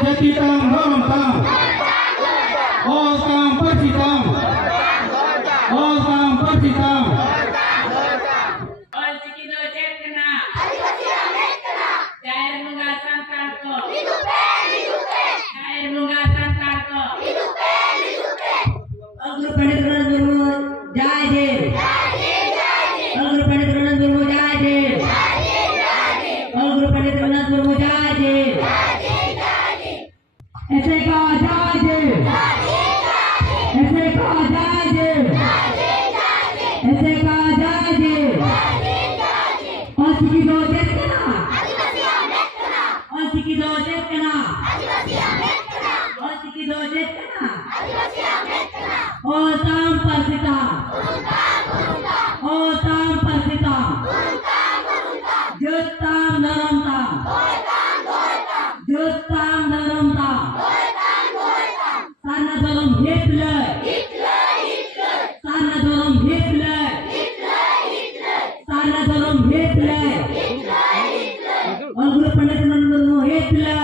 Jatitam Dharamtam Oltam Persitam Oltam Persitam All Cikido Cetna Cair Munga Santarko Cair Munga Santarko Guru Pandit Raman Guru Jai Jai Guru Pandit Raman Guru Jai Jai Guru Pandit Raman Guru Jai Jai ऐसे का जय जय ऐसे का जय जय ऐसे का जय जय और की दो चेतना और की दो चेतना और की दो चेतना और ताम परसिता और ताम परसिता जुत्ताम नरमता जुत्ताम नरमता Sana dalam Hitler Sana dalam Hitler Sana dalam Hitler Guru Pandit Raman Guru Hitler